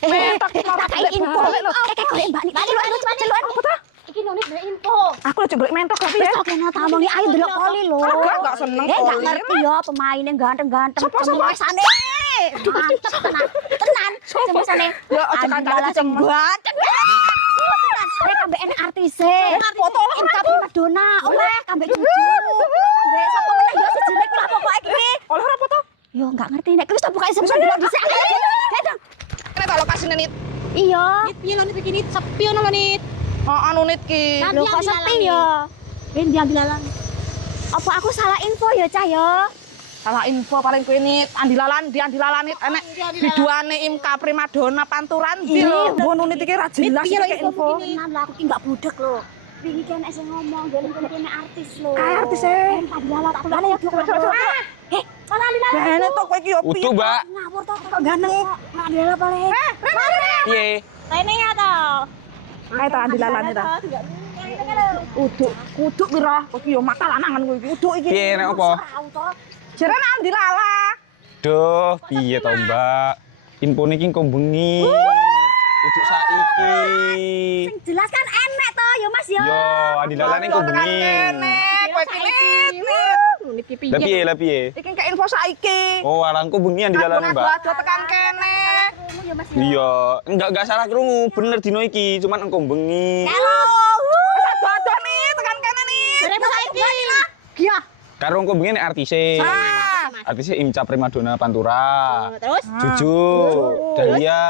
Mentok tak info. Golek Mbak Nika celuan. Apa ta? Iki nonit mbek info. Aku lagi golek mentok tapi ya. Oke, nah tamu nih ayo delok koli lho. Enggak seneng Enggak koli. ngerti ya pemainnya ganteng-ganteng. Sopo? Cemesane. Mantep tenan. Tenan. Cemesane. Ya aja kandhane ganteng. Mereka BN artis foto Inka Primadona oleh kambek cucu kambek sapa meneh ya sijine kuwi lah pokoke iki Oleh apa to? yo enggak ngerti nek wis tak buka isep dulu dhisik dong Kene tak lokasine nit. iya Piye lo nit iki nit? Sepi ono lo nit. Anu nit ki. lho kok sepi yo Ben dia dilalang. apa aku salah info ya cah yo Salah info paling kuwi nit. Andilalan nit enek biduane Imka Primadona Panturan ndi lho. Ngono nit iki ra jelas Piye lo iki info? info. tenan lah aku ki enggak budek lho wingi ki enek sing ngomong yen kene artis lho Kae artis tadi ala tak lane yo malah lila Kene to kowe iki yo piye? Utuh, Mbak. ngawur to kok ganteng mak dia paling Piye? Rene ya to. Kae ta andilalan ta. Uduk pira? Kowe iki yo mata lanangan kowe iki. Uduk iki. Piye nek apa? Jare nek andilala. Duh, piye to, Mbak? Info niki engko bengi. Ujuk saiki. Sing jelas kan enek to ya Mas ya. Yo, adilalane engko bengi. Kene kowe iki nit. Nit ki Lah piye, lah piye? Iki ke info saiki. Oh, arangku bengi adilalane, Mbak. Aduh tekan kene. Ya Mas ya. Iya, enggak salah krungu, bener dino iki, cuman engko bengi. Halo. Wis ado-ado nih tekan kene nih. Rene saiki. Iya. Karo engko bengi nek artise. Ah. Artise Imca Primadona Pantura. Terus Juju, Dahlia.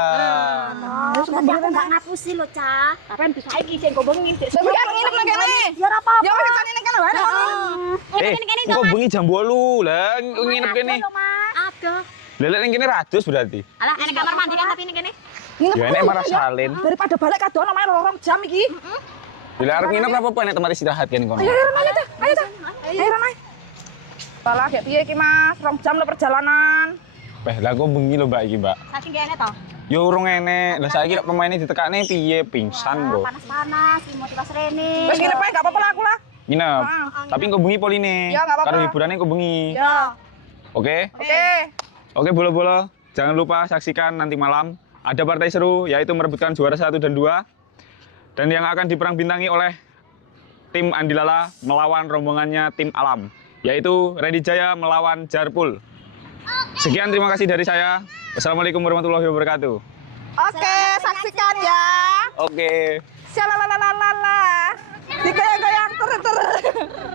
Oh, tapi aku enggak ngapusi lo, Cah. kapan bisa iki sing kok bengi. Sebentar nginep nang kene. Ya ora apa-apa. Ya wis kene kene wae. Engko bengi jam 8 lah nginep kene. Ada. Lelek ning kene radus berarti. Alah enek kamar mandi kan tapi ini kene. Nginep. Ya enek marah salin. Daripada balik kadoan namanya 2 jam iki. Bila arep nginep apa-apa nek tempat istirahat kene kono. Ayo Rana ta. Ayo ta. Ayo Rana. Salah gek piye iki Mas? 2 jam lo perjalanan. Lah kok bengi lho Mbak iki, Mbak. Saking gak enek to. Ya urung enek. Lah saiki nek pemainnya ditekakne piye pingsan kok. Panas-panas, motivasi Rene. Wis nginep ae gak apa-apa lah aku lah. Nginep. Ah, Tapi engko bengi poline. Ya, nggak apa-apa. Karo hiburannya engko bengi. Ya. Oke? Oke. Oke, bolo-bolo. Jangan lupa saksikan nanti malam ada partai seru yaitu merebutkan juara 1 dan 2. Dan yang akan diperang bintangi oleh tim Andilala melawan rombongannya tim Alam, yaitu Randy Jaya melawan Jarpul. Sekian, terima kasih dari saya. Wassalamualaikum warahmatullahi wabarakatuh. Oke, saksikan ya. Oke. Shalalalalala. Digoyang-goyang ter.